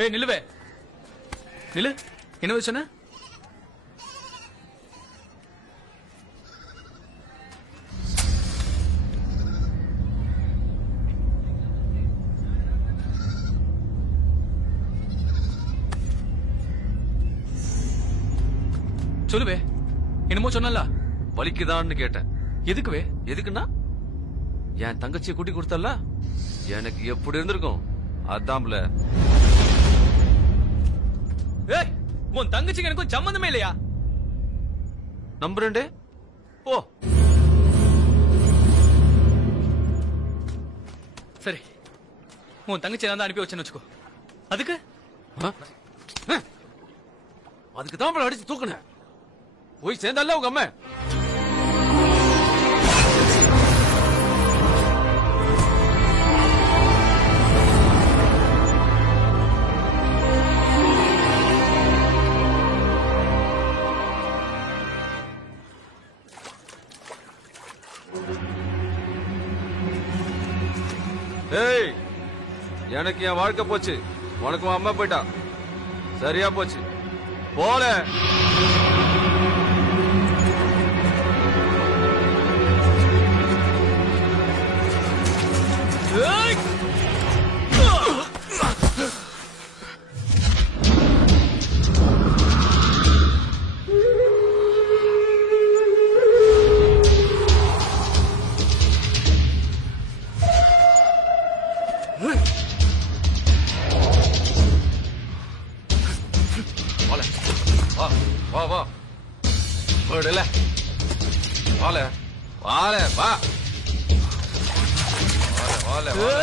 ஏய் நில்லுவே, நில்லு. என்ன சொன்ன? சொல்லுவே, என்னமோ சொன்னல. வலிக்குதான்னு கேட்டேன். எதுக்குவே? எதுக்குன்னா என் தங்கச்சியை கூட்டி கொடுத்தல, எனக்கு எப்படி இருந்திருக்கும் அதான்ல. ஏய், உன் தங்கச்சிக்கு எனக்கும் சம்பந்தமே இல்லையா? நம்புறேன்டே, போ. சரி, உன் தங்கச்சி நான் தான் அனுப்பி வச்சேன்னு வச்சுக்கோ. அதுக்கு அதுக்கு தான் அடிச்சு தூக்குனேன். போய் சேர்ந்தால உங்க அம்மா. ஏய், எனக்கு என் வாழ்க்கை போச்சு, உனக்கு அம்மா போயிட்டா. சரியா போச்சு, போல. வா வா விடல, வால வால வா, வால வால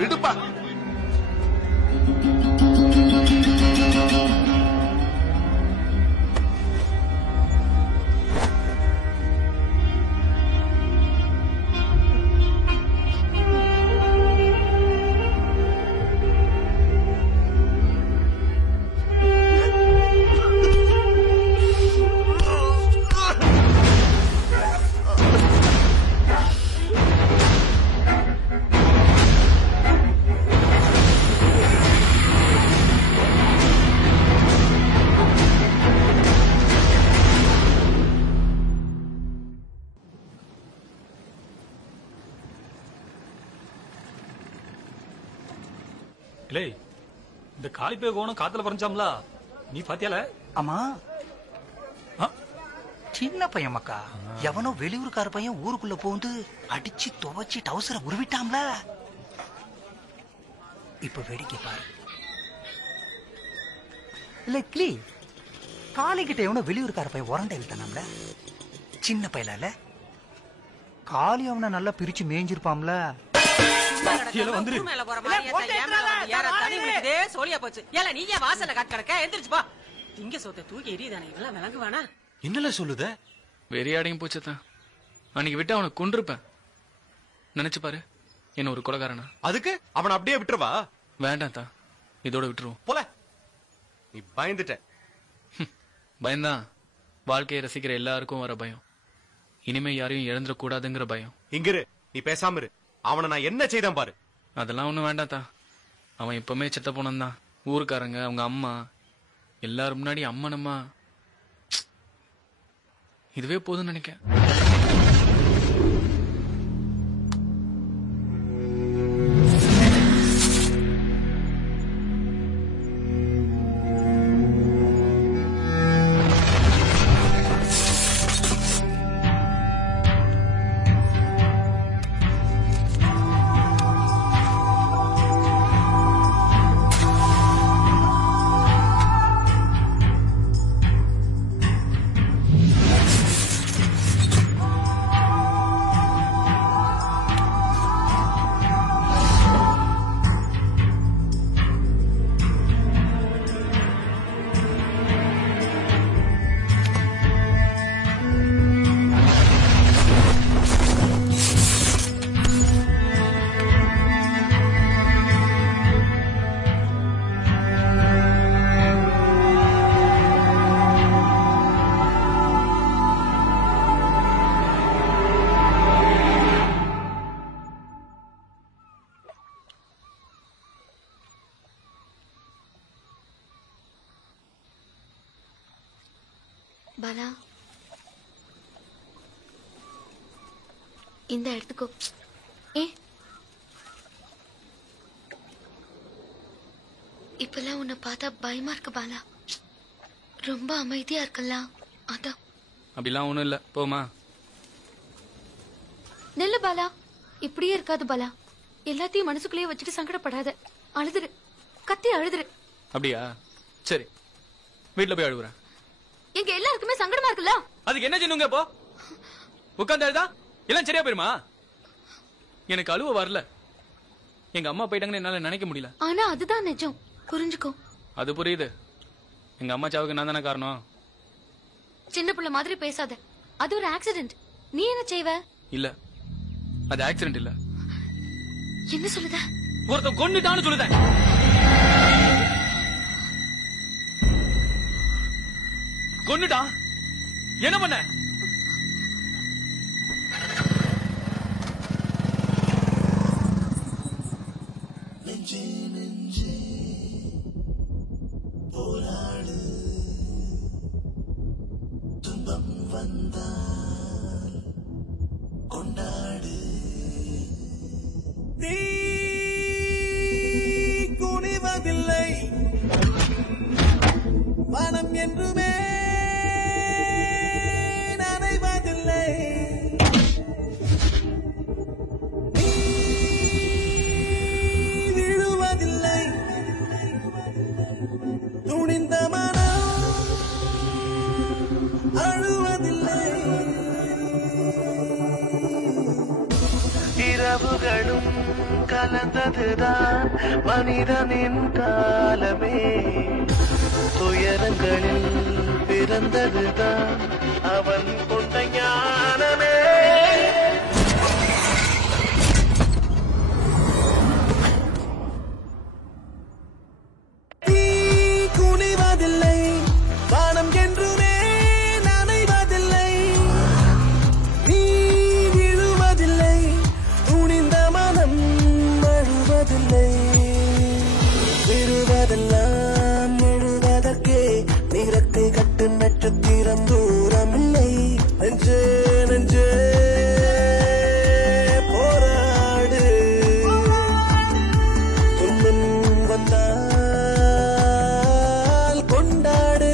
விடுப்பா. இந்த காலிப்பே கோணம் காத்துல பறஞ்சாம்ல, நீ பாத்தியால? ஆமா, சின்ன பையன் மக்கா, எவனோ வெளியூருக்கார பையன் ஊருக்குள்ள போந்து அடிச்சு துவச்சி டவுசரை உருவிட்டாம்ல. இப்ப வேடிக்கை பாரு. இல்ல காளிகிட்ட எவனோ வெளியூருக்கார பையன் உரண்டை இழுத்தானாம்ல. சின்ன பையல காளி அவனை நல்லா பிரிச்சு மேய்ஞ்சிருப்பாம்ல. என்னல சொல்லுத? வெறியாடையும் போச்சுதான். அன்னைக்கு விட்டு அவனை கொண்டிருப்பேன். நினைச்சு பாரு, என்ன ஒரு கொலைகாரனா. அதுக்கு அவனை அப்படியே விட்டுருவா? வேண்டாம் தான், இதோட விட்டுருவோம். போல நீ பயந்துட்ட. பயந்தான் வாழ்க்கையை ரசிக்கிற எல்லாருக்கும் வர பயம். இனிமே யாரையும் இழந்துட கூடாதுங்கிற பயம். இங்கிரு, நீ பேசாம இரு. அவனை நான் என்ன செய்தான் பாரு. அதெல்லாம் ஒண்ணும் வேண்டாத்தா. அவன் இப்பவுமே செத்த போனன் தான். ஊருக்காரங்க, அவங்க அம்மா எல்லாரும் முன்னாடி அம்மனம்மா, இதுவே போதும்னு நினைக்க. பாலா, இந்த எடுத்துக்கோ. இப்பெல்லாம் உன்னை பார்த்தா பயமா இருக்கு பாலா. ரொம்ப அமைதியா இருக்கல, அதான். அப்படிலாம் ஒண்ணும் இல்ல, போமா. நெல்லு பாலா, இப்படியே இருக்காது பாலா. எல்லாத்தையும் மனசுக்குள்ளேயே வச்சுட்டு சங்கடப்படாத. அழுதுரு, கத்தி அழுதுரு. அப்படியா? சரி, வீட்டுல போய் அழுகுறேன். எங்க எல்லாருக்குமே சங்கடமா இருக்குல்ல. அதுக்கு என்ன செய்யணுங்க? இப்போ உட்கார்ந்து அழுதா எல்லாம் சரியா போயிருமா? எனக்கு அழுவ வரல. எங்க அம்மா போயிட்டாங்கன்னு என்னால நினைக்க முடியல. ஆனா அதுதான் நிஜம், புரிஞ்சுக்கோ. அது புரியுது. எங்க அம்மா சாவுக்கு நான் தானே காரணம். சின்ன பிள்ளை மாதிரி பேசாத. அது ஒரு ஆக்சிடென்ட். நீ என்ன செய்வ? இல்ல, அது ஆக்சிடென்ட் இல்ல. என்ன சொல்லுத? ஒருத்தன் கொன்னுட்டான்னு சொல்லுதேன். கொன்னுட்டா? என்ன பண்ண? போராடு, துன்பம் வந்தால் கொண்டாடு. நீ குனிவதில்லை, மனம் என்றுமே நனைவதில்லை. நீ விழுவதில்லை, துணிந்த மனம் உறவுகளும் கலந்ததுதான் மனிதனின் காலமே துயரங்களில் பிறந்ததுதான் அவன் கொண்ட ஞானமே குனிவதில்லை வானம் என்றுமே நனைவதில்லை நீ விழுவதில்லை துணிந்த மனம் அழுவதில்லை விழுவதெல்லாம் எழுவதற்கே நிறத்தை கட்டு நட்சத்திரம் தூரமில்லை நெஞ்சே நெஞ்சே போராடு துன்பம் வந்தால் கொண்டாடு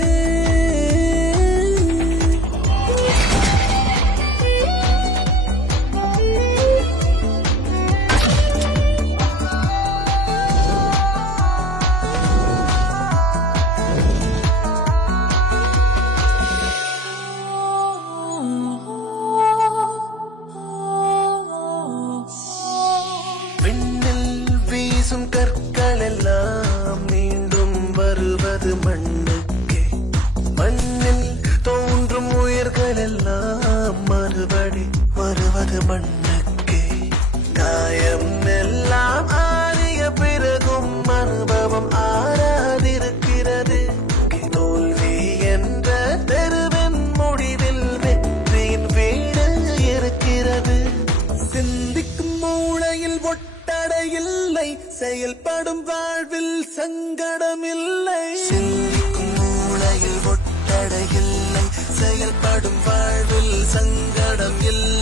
விண்ணில் வீசும் கற்கள் எல்லாம் மீண்டும் வருவது மண்ணுக்கே மண்ணில் தோன்றும் உயிர்கள் எல்லாம் மறுபடி வருவது மண்ணுக்கே காயம் எல்லாம் ஆறிய பிறகும் அனுபவம் ஆறாதிருக்கிறது தோல்வி என்ற தெருவின் முடிவில் வெற்றியின் வீடு இருக்கிறது சிந்திக்கும் மூளையில் ஒட்டடையில்லை செயல்படும் வாழ்வில் சங்கடமில்லை சிந்திக்கும் மூளையில் ஒட்டடையில்லை செயல்படும் வாழ்வில் சங்கடம் இல்லை